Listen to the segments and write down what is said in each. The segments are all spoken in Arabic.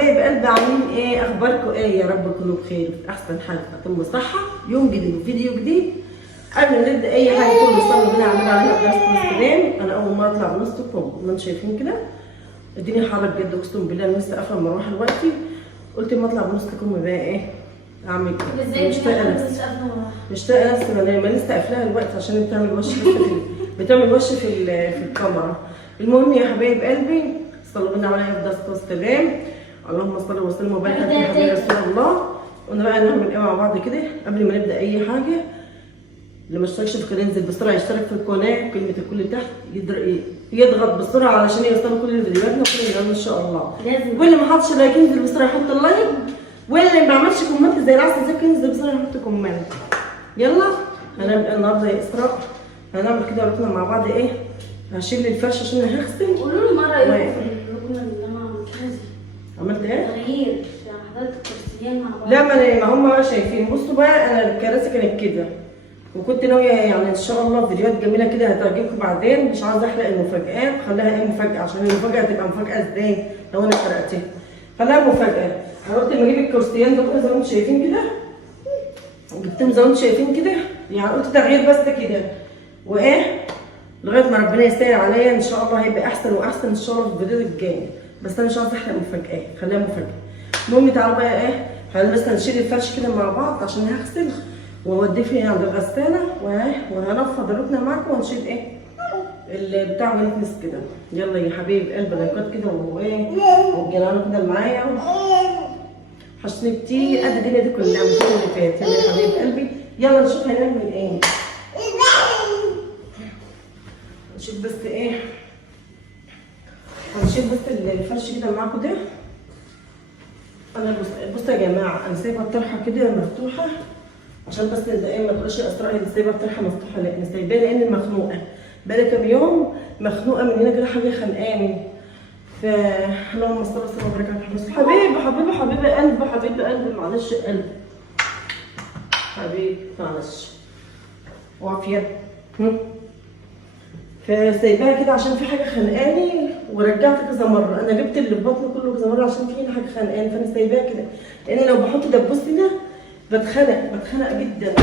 حبايب قلبي، عاملين ايه؟ اخباركم ايه؟ يا رب كله بخير وفي احسن حال، اتم صحه. يوم جديد وفيديو جديد. قبل ما نبدا اي حاجه كل صلاه بينا عاملين عليها بلاست انستجرام. انا اول ما اطلع بنصكم زي ما انتم شايفين كده الدنيا حر بجد، اقسم بالله انا لسه قافله المروحه دلوقتي. قلت اما اطلع بنصكم بقى ايه اعمل كده. مشتاقه نفسي ما لسه قافلاها دلوقتي عشان بتعمل وش بتعمل وش في الكاميرا. المهم يا حبايب قلبي، صلوا بينا على افضل انستجرام. اللهم صل وسلم وبارك على حبيب رسول الله. قلنا بقى نعمل ايه مع بعض كده قبل ما نبدا اي حاجه. اللي ما اشتركش في القناه ينزل بسرعه يشترك في القناه، كلمه الكل تحت يضغط بسرعه علشان يوصلوا كل فيديوهاتنا وكل فيديوهاتنا ان شاء الله. لازم واللي ما حطش لايك ينزل بسرعه يحط اللايك، واللي ما عملش كومنت زي العسل زي ينزل بسرعه يحط كومنت. يلا هنعمل ايه النهارده يا اسراء؟ هنعمل كده ورقنا مع بعض ايه. هشيل الفرش عشان هغسل. قولوا له مره يقول الركنه اللي انا عملتها. عملت ايه؟ تغيير حضرتك الكرسيين مع بعض. لا ما هم بقى شايفين. بصوا بقى انا الكراسي كانت كده، وكنت ناويه يعني ان شاء الله فيديوهات جميله كده هتعجبكم بعدين. مش عايزه احرق المفاجآت، خليها ايه مفاجاه عشان المفاجاه تبقى مفاجاه ازاي لو انا حرقتها. خليها مفاجاه. انا قلت لما اجيب الكرسيين دول زي ما انتم شايفين كده، جبتهم زي ما انتم شايفين كده، يعني قلت تغيير بس كده وايه لغايه ما ربنا يسهل عليا ان شاء الله هيبقى احسن واحسن ان شاء الله في الفيديو الجاي. بس انا مش عايزه احرق مفاجآت، خليها مفاجاه. المهم تعالوا بقى ايه، هنبدا نشيل الفرش كده مع بعض عشان هغسل واوديه فيه عند الغساله وهنفض الركنه معاكم ونشيل ايه البتاع ونكنس كده. يلا يا حبيب قلب لايكات كده وايه والجنان كده معايا. حشني كتير قد الدنيا دي كلها من اللي فات. يلا يا حبيب قلبي يلا نشوف هنعمل ايه. نشيل بس ايه، هنشيل بس الفرش كده معاكم ده. انا بصوا يا جماعه، انا سايبه الطرحه كده مفتوحه عشان بس ايه ما تقولش اسرار اللي سايبه الطرحه مفتوحه. لا انا سايباها لان مخنوقه بقالي كام يوم، مخنوقه من هنا كده حاجه خانقاني. اللهم صل وسلم وبارك على حبيبي قلبي معلش قلبي حبيبي معلش وعافيه. فسايباها كده عشان في حاجه خانقاني ورجعت كذا مره. انا جبت اللي في بطني كله كذا مره عشان في هنا حاجه خانقاني، فانا سايباها كده لان لو بحط دبوس هنا بتخنق جدا،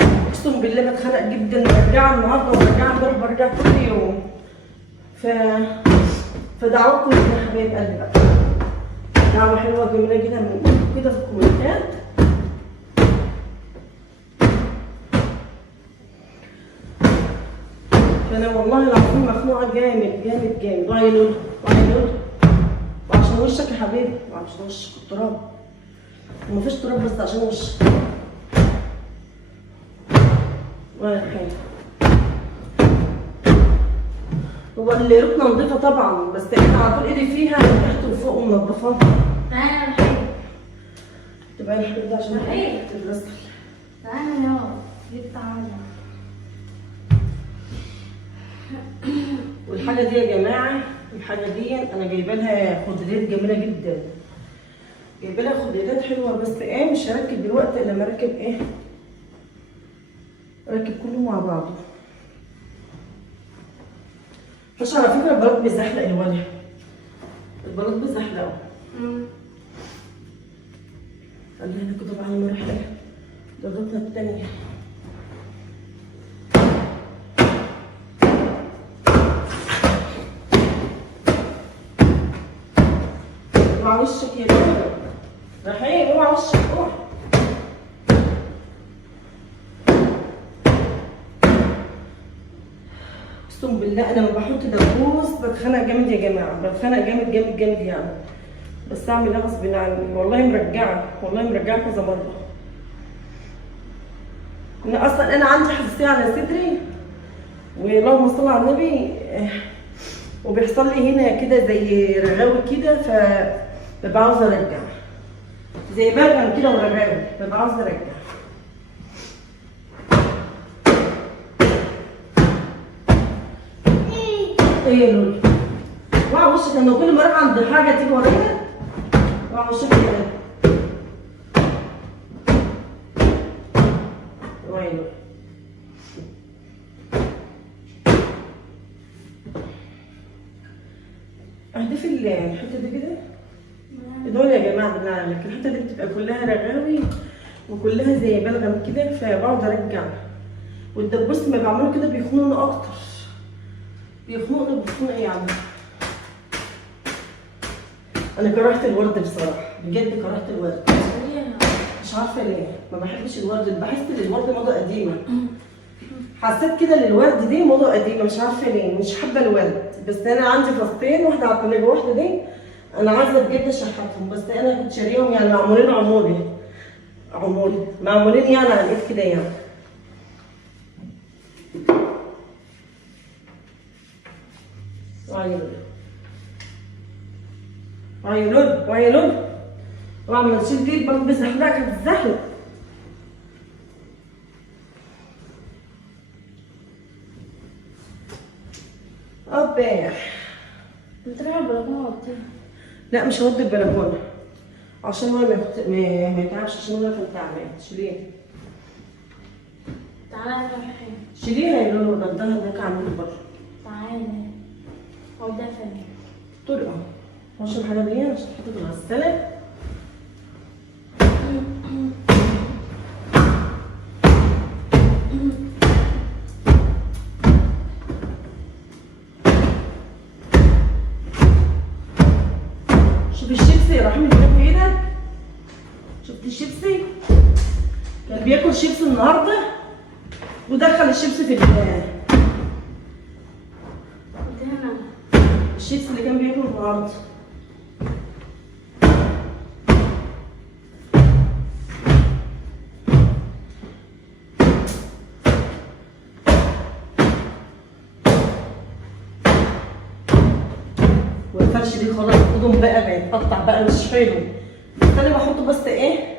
اقسم بالله بتخنق جدا. برجع النهارده وبرجع امبارح برجع كل يوم. فدعواتكم يا حبايب قلبي بقى، دعوه حلوه جميله جدا من كده في الكومنتات. فانا والله العظيم مخنوقه جامد. وعينول وعشان وشك يا حبيبي، وعشان وشك التراب. ومفيش تراب بس عشان وشك ولا حاجه. هو اللي ركنه نظيفه طبعا، بس انا على طول ايدي فيها من تحت وفوق ومنضفاها. تعالى يا حبيبي. تبقى الحاجات دي عشان تتغسل. تعالى يا جبت عامله. والحاجه دي يا جماعه، الحاجه دي انا جايبه لها خضريات جميله جدا، جايبه لها خضريات حلوه. بس ايه مش هركب دلوقتي الا لما اركب ايه، اركب كله مع بعضه. مش على فكره البلاط بيزحلق الوجه، البلاط بيزحلقه. خلينا كده بقى نروح ايه للركنه التانيه. اوعى وشك يا بنت رحيم، اوعى وشك اوعى. اقسم بالله انا لما بحط دبوس بتخنق جامد يا جماعه، بتخنق جامد يعني. بس اعمل ايه غصب عني، والله مرجعه كذا مره. انا اصلا انا عندي حساسيه على صدري، واللهم صل على النبي، وبيحصل لي هنا كده زي رغاوي كده، فببقى عاوزه ارجع زي بلغم كده ورغاوي، ببقى عاوزه ارجع. ايه يا لولي؟ اوعى وشك، انا كل ما اروح عند حاجه تيجي ورايا. اوعى وشك يا لولي. اوعى يا لولي. اهدفي الحته دي كده. دول يا جماعه بالله عليك الحته دي بتبقى كلها رغاوي وكلها زي بلغم كده، فبقعد ارجع. والدبوس ما بعملوا كده بيخنقني اكتر، بيخنقني ايه يعني. انا كرهت الورد بصراحه، بجد كرهت الورد، مش عارفه ليه. ما بحبش الورد، بحس ان الورد موضه قديمه. حسيت كده ان الورد دي موضه قديمه، مش عارفه ليه، مش حابه الورد. بس انا عندي فصين، واحده على الطنجه واحده دي انا عايزه بجد اشحتهم، بس انا كنت شاريهم يعني معمولين عمولي معمولين يعني على الايد كده يعني. وعيلول طبعا ما تشيل دي برضه بزحلقك هتتزحلق. قباح. بتروح البلكونه وقتها. لا مش هودي البلكونه عشان هو ما يتعبش، عشان هو كان تعبان. شيليه تعالى نروح فين؟ شيليها يا لولو، ردها هناك عامل بره. تعالى هو ده فين؟ طرقه عشان حاجه دي عشان حاطط الغساله. شوف الشيبسي يا رحيم اللي كان في ايدك، شفت الشيبسي؟ كان بياكل شيبسي النهارده ودخل الشيبسي في الشيبسي اللي كان بياكله النهارده. والفرش دي خلاص ايدهم بقى بيتقطع بقى مش حلو. بس انا بحطه بس ايه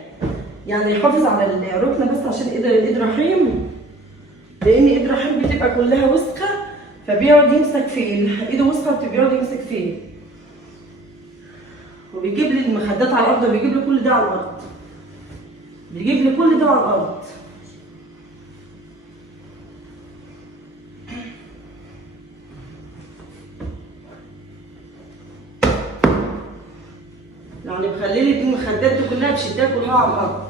يعني يحافظ على الركنه بس عشان ايد رحيم، لان ايد رحيم بتبقى كلها وسخه فبيقعد يمسك فيه، ايده وسخه فبيقعد يمسك فيه. وبيجيب لي المخدات على الارض، وبيجيب لي كل ده على الارض، بيجيب لي كل ده على الارض. يعني مخلي لي دي المخدات دي كلها بشدها كلها على الارض،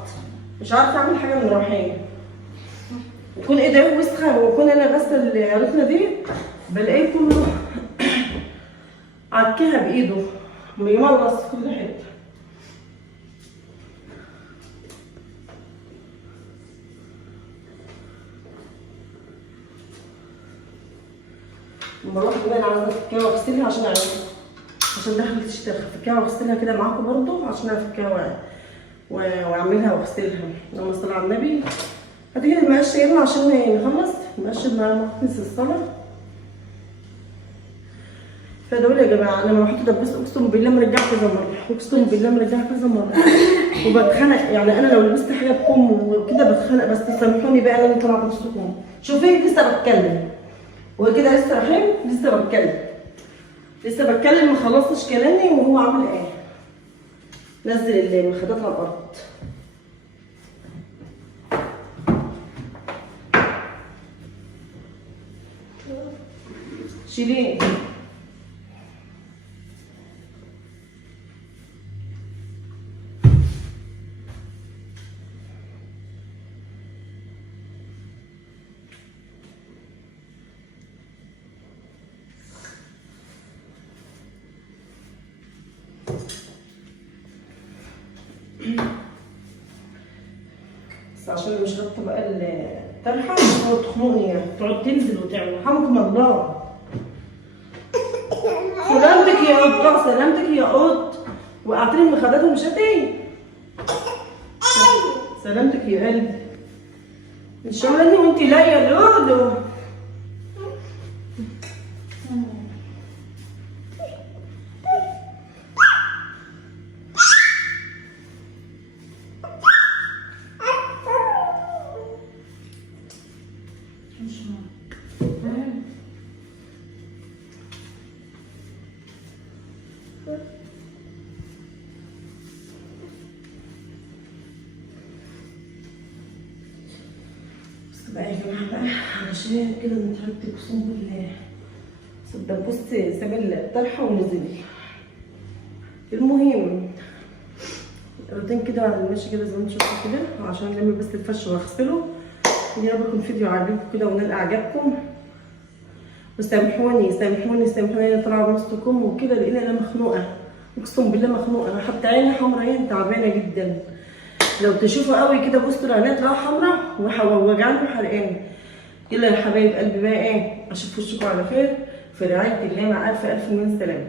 مش عارفه اعمل حاجه من رحيم. وكون ايديه وسخه وكون انا غاسله الركنه دي بلاقيه كله عكها بايده بيملص في كل حته. بروح كمان عايزه افكها واغسلها عشان دخلت الشتاء، افكها واغسلها كده معاكم برضو عشان افكها واعملها واغسلها. اللهم صل على النبي. هتيجي المقش يلا عشان نخلص المقش مع نص الصلاه. فدول يا جماعه انا لما بحط دبوس اقسم بالله مرجعها كذا مره، اقسم بالله مرجعها كذا مره وبتخنق. يعني انا لو لبست حاجه بكم وكده بتخنق، بس تسامحوني بقى انا طالعه بنص كم. شوفي لسه بتكلم وكده، لسه رحيم لسه بتكلم ما خلصتش كلامي وهو عامل ايه؟ نزل المخدات على الارض. شيليه بس عشان مش رابطه بقى الطرحه تقعد تخنقني يعني، تقعد تنزل وتعمل. رحمكم الله. سلامتك يا قط، سلامتك يا قط. وقعتلي المخدات ومشيتي. سلامتك يا قلبي. مش عاملاني وانتي لا يا لولو. بقى يا جماعه بقى علشان كده مترتب اقسم بالله. صدق بص ساب الطرحه ونزل. المهم الروتين كده على المشي كده زي ما انتم شايفين كده، عشان لما بس الفرش واغسله. يا رب يكون فيديو عجبكم كده ونال اعجابكم، وسامحوني انا طالعه بنصكم وكده، لان انا مخنوقه، اقسم بالله مخنوقه. انا حتى عيني حمرا، عيني تعبانه جدا. لو تشوفوا قوي كده بصوا العينات تلاقيها حمرا ووجعاني وحرقاني. يلا يا حبايب قلبي بقى ايه، اشوف وشكم على خير في رعايه الله، مع الف مليون سلامه.